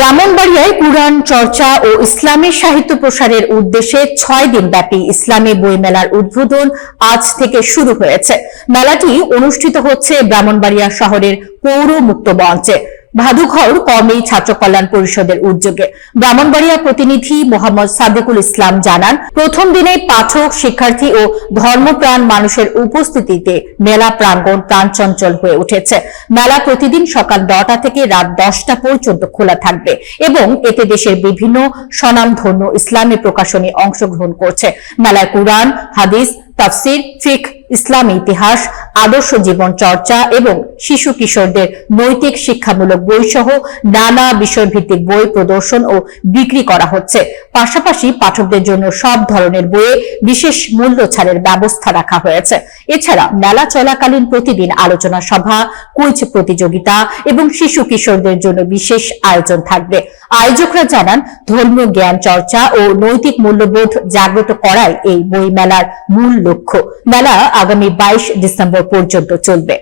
ব্রাহ্মণবাড়িয়ায় কুরআন চর্চা ও ইসলামী সাহিত্য প্রসারের উদ্দেশ্যে ৬ দিন ব্যাপী ইসলামী বইমেলার উদ্বোধন আজ থেকে শুরু হয়েছে। মেলাটি অনুষ্ঠিত হচ্ছে ব্রাহ্মণবাড়িয়া শহরের পৌর মুক্ত মঞ্চে ভাদুঘর কওমি ছাত্র কল্যাণ পরিষদের উদ্যোগে। ব্রাহ্মণবাড়িয়া প্রতিনিধি মোহাম্মদ সাদেকুল ইসলাম জানান, প্রথম দিনে পাঠক, শিক্ষার্থী ও ধর্মপ্রাণ মানুষের উপস্থিতিতে মেলা প্রাঙ্গণ প্রাণচঞ্চল হয়ে উঠেছে। মেলা প্রতিদিন সকাল ৯টা থেকে রাত ১০টা পর্যন্ত খোলা থাকবে এবং এতে দেশের বিভিন্ন স্বনামধন্য ইসলামী প্রকাশনী অংশগ্রহণ করছে। মেলায় কুরআন, হাদিস, তাফসির, ফিকহ, ইসলামী ইতিহাস, আদর্শ জীবন চর্চা এবং শিশু কিশোরদের নৈতিক শিক্ষামূলক বই সহ নানা বিষয়ভিত্তিক বই প্রদর্শন ও বিক্রি করা হচ্ছে। পাশাপাশি পাঠকদের জন্য সব ধরনের বইয়ে বিশেষ মূল্য ছাড়ের ব্যবস্থা রাখা হয়েছে। এছাড়া মেলা চলাকালীন প্রতিদিন আলোচনা সভা, কুইজ প্রতিযোগিতা এবং শিশু কিশোরদের জন্য বিশেষ আয়োজন থাকবে। আয়োজকরা জানান, ধর্মীয় জ্ঞান চর্চা ও নৈতিক মূল্যবোধ জাগ্রত করাই এই বই মেলার মূল লক্ষ্য। মেলা আগামী ২২ ডিসেম্বর পর্যন্ত চলবে।